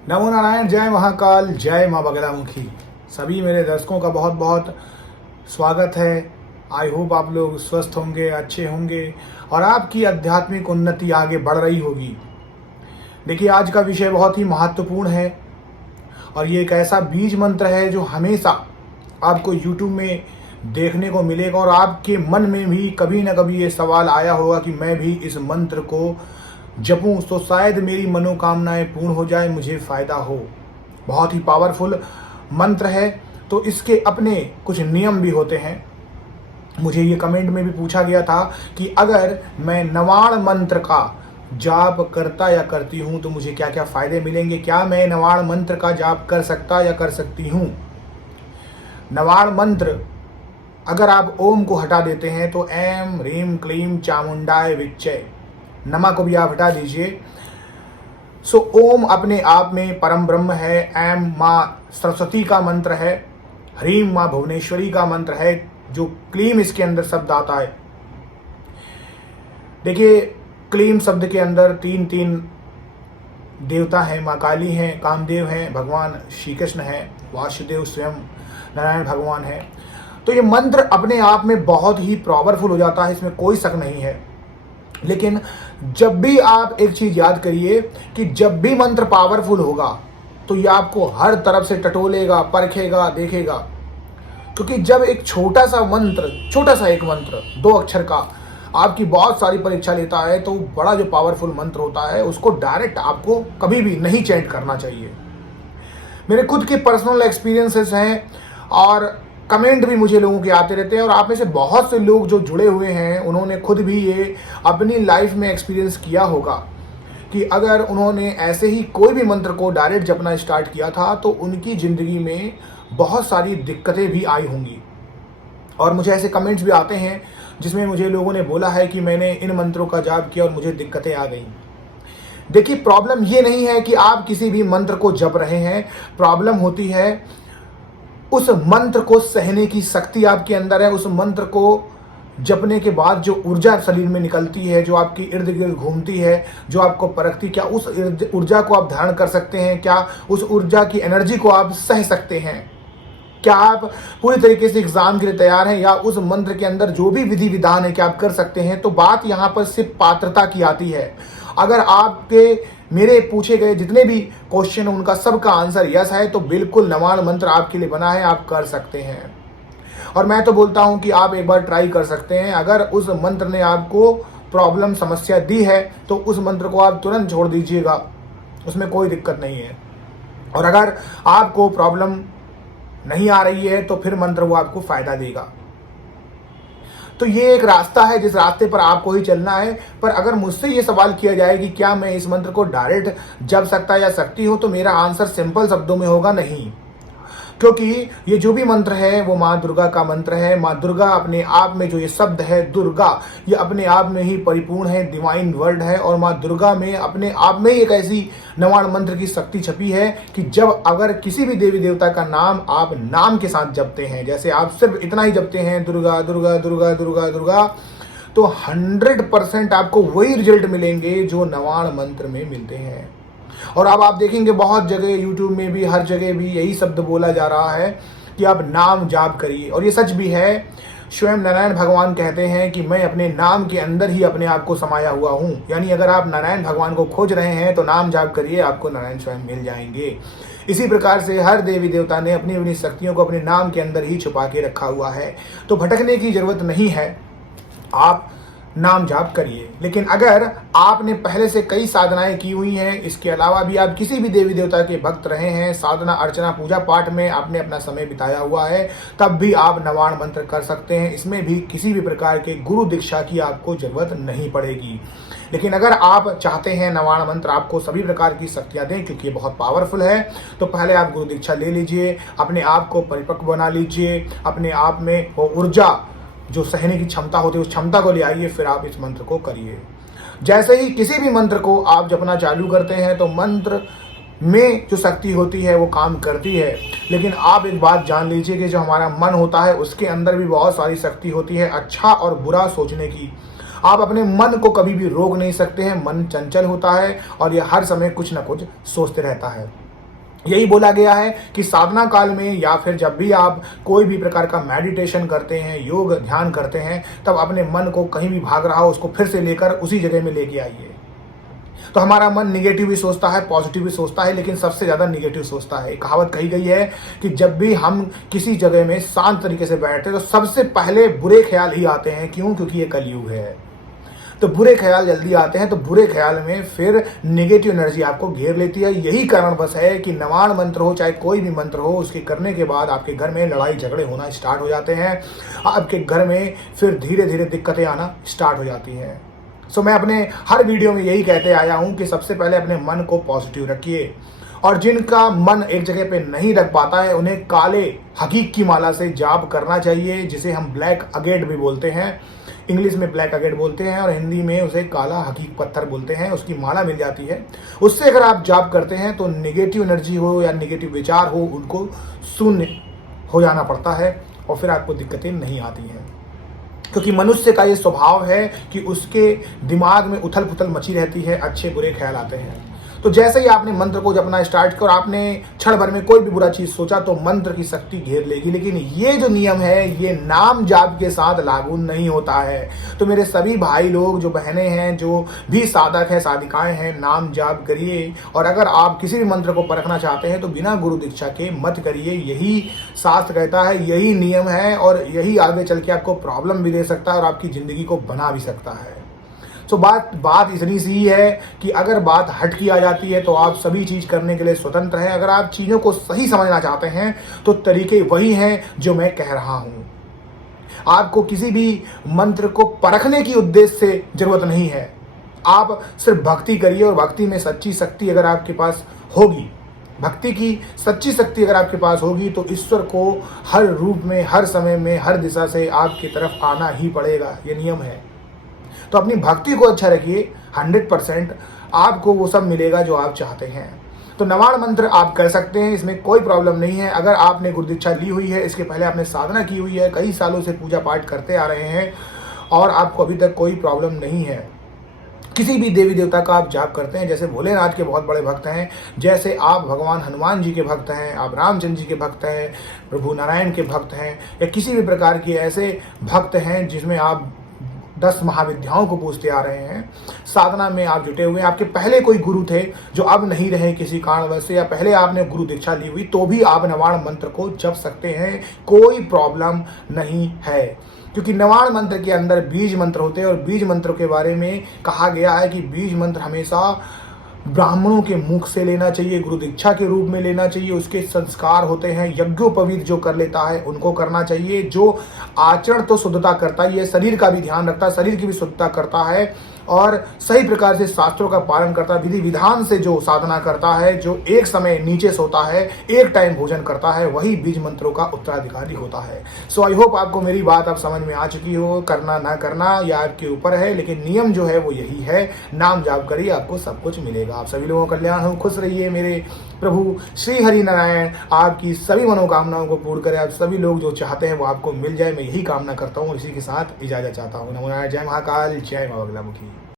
नमो नारायण, जय महाकाल, जय माँ बगलामुखी। सभी मेरे दर्शकों का बहुत बहुत स्वागत है। आई होप आप लोग स्वस्थ होंगे, अच्छे होंगे और आपकी आध्यात्मिक उन्नति आगे बढ़ रही होगी। देखिए, आज का विषय बहुत ही महत्वपूर्ण है और ये एक ऐसा बीज मंत्र है जो हमेशा आपको YouTube में देखने को मिलेगा और आपके मन में भी कभी ना कभी ये सवाल आया होगा कि मैं भी इस मंत्र को जपूं तो शायद मेरी मनोकामनाएं पूर्ण हो जाए, मुझे फ़ायदा हो। बहुत ही पावरफुल मंत्र है, तो इसके अपने कुछ नियम भी होते हैं। मुझे ये कमेंट में भी पूछा गया था कि अगर मैं नवाण मंत्र का जाप करता या करती हूँ तो मुझे क्या क्या फ़ायदे मिलेंगे, क्या मैं नवाण मंत्र का जाप कर सकता या कर सकती हूँ। नवाण मंत्र अगर आप ओम को हटा देते हैं तो ऐम ह्रीम क्लीम चामुंडाय विच्चय, नमा को भी आप हटा दीजिए। सो ओम अपने आप में परम ब्रह्म है, ऐम माँ सरस्वती का मंत्र है, ह्रीम माँ भुवनेश्वरी का मंत्र है, जो क्लीम इसके अंदर शब्द आता है। देखिए, क्लीम शब्द के अंदर तीन तीन देवता हैं, माँ काली हैं, कामदेव हैं, भगवान श्री कृष्ण हैं, वासुदेव स्वयं नारायण भगवान है। तो ये मंत्र अपने आप में बहुत ही पावरफुल हो जाता है, इसमें कोई शक नहीं है। लेकिन जब भी आप एक चीज याद करिए कि जब भी मंत्र पावरफुल होगा तो ये आपको हर तरफ से टटोलेगा, परखेगा, देखेगा। क्योंकि जब एक छोटा सा मंत्र, छोटा सा एक मंत्र 2 अक्षर का आपकी बहुत सारी परीक्षा लेता है, तो बड़ा जो पावरफुल मंत्र होता है उसको डायरेक्ट आपको कभी भी नहीं चेंज करना चाहिए। मेरे खुद के पर्सनल एक्सपीरियंसेस हैं और कमेंट भी मुझे लोगों के आते रहते हैं, और आप में से बहुत से लोग जो जुड़े हुए हैं उन्होंने खुद भी ये अपनी लाइफ में एक्सपीरियंस किया होगा कि अगर उन्होंने ऐसे ही कोई भी मंत्र को डायरेक्ट जपना स्टार्ट किया था तो उनकी ज़िंदगी में बहुत सारी दिक्कतें भी आई होंगी। और मुझे ऐसे कमेंट्स भी आते हैं जिसमें मुझे लोगों ने बोला है कि मैंने इन मंत्रों का जाप किया और मुझे दिक्कतें आ गई। देखिए, प्रॉब्लम ये नहीं है कि आप किसी भी मंत्र को जप रहे हैं, प्रॉब्लम होती है उस मंत्र को सहने की शक्ति आपके अंदर है। उस मंत्र को जपने के बाद जो ऊर्जा शरीर में निकलती है, जो आपकी इर्द गिर्द घूमती है, जो आपको परखती, क्या उस ऊर्जा को आप धारण कर सकते हैं? क्या उस ऊर्जा की एनर्जी को आप सह सकते हैं? क्या आप पूरी तरीके से एग्जाम के लिए तैयार हैं? या उस मंत्र के अंदर जो भी विधि विधान है क्या आप कर सकते हैं? तो बात यहाँ पर सिर्फ पात्रता की आती है। अगर आपके मेरे पूछे गए जितने भी क्वेश्चन हैं उनका सबका आंसर यस है तो बिल्कुल नवाण मंत्र आपके लिए बना है, आप कर सकते हैं। और मैं तो बोलता हूं कि आप एक बार ट्राई कर सकते हैं। अगर उस मंत्र ने आपको प्रॉब्लम, समस्या दी है तो उस मंत्र को आप तुरंत छोड़ दीजिएगा, उसमें कोई दिक्कत नहीं है। और अगर आपको प्रॉब्लम नहीं आ रही है तो फिर मंत्र वो आपको फायदा देगा। तो ये एक रास्ता है जिस रास्ते पर आपको ही चलना है। पर अगर मुझसे ये सवाल किया जाए कि क्या मैं इस मंत्र को डायरेक्ट जप सकता या सकती हूँ, तो मेरा आंसर सिंपल शब्दों में होगा नहीं। क्योंकि ये जो भी मंत्र है वो माँ दुर्गा का मंत्र है। माँ दुर्गा अपने आप में, जो ये शब्द है दुर्गा, ये अपने आप में ही परिपूर्ण है, डिवाइन वर्ड है। और माँ दुर्गा में अपने आप में ही एक ऐसी नवाण मंत्र की शक्ति छपी है कि जब अगर किसी भी देवी देवता का नाम आप नाम के साथ जपते हैं, जैसे आप सिर्फ इतना ही जपते हैं दुर्गा दुर्गा दुर्गा दुर्गा दुर्गा, तो 100% आपको वही रिजल्ट मिलेंगे जो नवाण मंत्र में मिलते हैं। और अब आप देखेंगे बहुत जगह YouTube में भी, हर जगह भी यही शब्द बोला जा रहा है कि आप नाम जाप करिए। और ये सच भी है। स्वयं नारायण भगवान कहते हैं कि मैं अपने नाम के अंदर ही अपने आप को समाया हुआ हूँ। यानी अगर आप नारायण भगवान को खोज रहे हैं तो नाम जाप करिए, आपको नारायण स्वयं मिल जाएंगे। इसी प्रकार से हर देवी देवता ने अपनी अपनी शक्तियों को अपने नाम के अंदर ही छुपा के रखा हुआ है। तो भटकने की जरूरत नहीं है, आप नाम जाप करिए। लेकिन अगर आपने पहले से कई साधनाएं की हुई हैं, इसके अलावा भी आप किसी भी देवी देवता के भक्त रहे हैं, साधना अर्चना पूजा पाठ में आपने अपना समय बिताया हुआ है, तब भी आप नवाण मंत्र कर सकते हैं। इसमें भी किसी भी प्रकार के गुरु दीक्षा की आपको जरूरत नहीं पड़ेगी। लेकिन अगर आप चाहते हैं नवाण मंत्र आपको सभी प्रकार की शक्तियां दें, क्योंकि ये बहुत पावरफुल है, तो पहले आप गुरु दीक्षा ले लीजिए, अपने आप को परिपक्व बना लीजिए, अपने आप में वो ऊर्जा जो सहने की क्षमता होती है उस क्षमता को ले आइए, फिर आप इस मंत्र को करिए। जैसे ही किसी भी मंत्र को आप जपना चालू करते हैं तो मंत्र में जो शक्ति होती है वो काम करती है। लेकिन आप एक बात जान लीजिए कि जो हमारा मन होता है उसके अंदर भी बहुत सारी शक्ति होती है अच्छा और बुरा सोचने की। आप अपने मन को कभी भी रोक नहीं सकते हैं। मन चंचल होता है और यह हर समय कुछ ना कुछ सोचते रहता है। यही बोला गया है कि साधना काल में या फिर जब भी आप कोई भी प्रकार का मेडिटेशन करते हैं, योग ध्यान करते हैं, तब अपने मन को कहीं भी भाग रहा हो उसको फिर से लेकर उसी जगह में लेके आइए। तो हमारा मन निगेटिव भी सोचता है, पॉजिटिव भी सोचता है, लेकिन सबसे ज़्यादा निगेटिव सोचता है। कहावत कही गई है कि जब भी हम किसी जगह में शांत तरीके से बैठते हैं तो सबसे पहले बुरे ख्याल ही आते हैं। क्यों? क्योंकि ये कलयुग है। तो बुरे ख्याल जल्दी आते हैं, तो बुरे ख्याल में फिर नेगेटिव एनर्जी आपको घेर लेती है। यही कारण बस है कि नवाण मंत्र हो चाहे कोई भी मंत्र हो, उसके करने के बाद आपके घर में लड़ाई झगड़े होना स्टार्ट हो जाते हैं। आपके घर में फिर धीरे धीरे दिक्कतें आना स्टार्ट हो जाती हैं। सो मैं अपने हर वीडियो में यही कहते आया हूँ कि सबसे पहले अपने मन को पॉजिटिव रखिए, और जिनका मन एक जगह पे नहीं रख पाता है उन्हें काले हकीक की माला से जाप करना चाहिए, जिसे हम ब्लैक अगेट भी बोलते हैं। इंग्लिश में ब्लैक अगेट बोलते हैं और हिंदी में उसे काला हकीक पत्थर बोलते हैं। उसकी माला मिल जाती है। उससे अगर आप जाप करते हैं तो नेगेटिव एनर्जी हो या नेगेटिव विचार हो, उनको शून्य हो जाना पड़ता है और फिर आपको दिक्कतें नहीं आती हैं। क्योंकि मनुष्य का ये स्वभाव है कि उसके दिमाग में उथल पुथल मची रहती है, अच्छे बुरे ख्याल आते हैं। तो जैसे ही आपने मंत्र को जपना स्टार्ट किया और आपने क्षण भर में कोई भी बुरा चीज़ सोचा तो मंत्र की शक्ति घेर लेगी। लेकिन ये जो नियम है ये नाम जाप के साथ लागू नहीं होता है। तो मेरे सभी भाई लोग, जो बहनें हैं, जो भी साधक हैं, साधिकाएं हैं, नाम जाप करिए। और अगर आप किसी भी मंत्र को परखना चाहते हैं तो बिना गुरु दीक्षा के मत करिए। यही शास्त्र कहता है, यही नियम है, और यही आगे चल के आपको प्रॉब्लम भी दे सकता है और आपकी ज़िंदगी को बना भी सकता है। तो बात इतनी सी ही है कि अगर बात हट की आ जाती है तो आप सभी चीज़ करने के लिए स्वतंत्र हैं। अगर आप चीज़ों को सही समझना चाहते हैं तो तरीके वही हैं जो मैं कह रहा हूँ। आपको किसी भी मंत्र को परखने की उद्देश्य से जरूरत नहीं है। आप सिर्फ भक्ति करिए, और भक्ति में सच्ची शक्ति अगर आपके पास होगी, भक्ति की सच्ची शक्ति अगर आपके पास होगी, तो ईश्वर को हर रूप में, हर समय में, हर दिशा से आपकी तरफ आना ही पड़ेगा। ये नियम है। तो अपनी भक्ति को अच्छा रखिए, 100% आपको वो सब मिलेगा जो आप चाहते हैं। तो नवाण मंत्र आप कर सकते हैं, इसमें कोई प्रॉब्लम नहीं है। अगर आपने गुरु दीक्षा ली हुई है, इसके पहले आपने साधना की हुई है, कई सालों से पूजा पाठ करते आ रहे हैं और आपको अभी तक कोई प्रॉब्लम नहीं है, किसी भी देवी देवता का आप जाप करते हैं, जैसे भोलेनाथ के बहुत बड़े भक्त हैं, जैसे आप भगवान हनुमान जी के भक्त हैं, आप रामचंद्र जी के भक्त हैं, प्रभु नारायण के भक्त हैं, या किसी भी प्रकार के ऐसे भक्त हैं जिसमें आप 10 महाविद्याओं को पूजते आ रहे हैं, साधना में आप जुटे हुए हैं, आपके पहले कोई गुरु थे जो अब नहीं रहे किसी कारणवश से, या पहले आपने गुरु दीक्षा ली हुई, तो भी आप नवाण मंत्र को जप सकते हैं, कोई प्रॉब्लम नहीं है। क्योंकि नवाण मंत्र के अंदर बीज मंत्र होते हैं, और बीज मंत्र के बारे में कहा गया है कि बीज मंत्र हमेशा ब्राह्मणों के मुख से लेना चाहिए, गुरु दीक्षा के रूप में लेना चाहिए। उसके संस्कार होते हैं, यज्ञोपवीत जो कर लेता है उनको करना चाहिए। जो आचरण तो शुद्धता करता ही है, शरीर का भी ध्यान रखता है, शरीर की भी शुद्धता करता है, और सही प्रकार से शास्त्रों का पालन करता है, विधि विधान से जो साधना करता है, जो एक समय नीचे सोता है, एक टाइम भोजन करता है, वही बीज मंत्रों का उत्तराधिकारी होता है। सो आई होप आपको मेरी बात अब समझ में आ चुकी हो। करना ना करना या आपके ऊपर है, लेकिन नियम जो है वो यही है, नाम जाप करिए, आपको सब कुछ मिलेगा। आप सभी लोगों का कल्याण हो, खुश रहिए। मेरे प्रभु श्री हरि नारायण आपकी सभी मनोकामनाओं को पूर्ण करें। आप सभी लोग जो चाहते हैं वो आपको मिल जाए, मैं यही कामना करता हूँ। इसी के साथ इजाजत चाहता हूँ। नमो नारायण। जय महाकाल, जय मां बगलामुखी।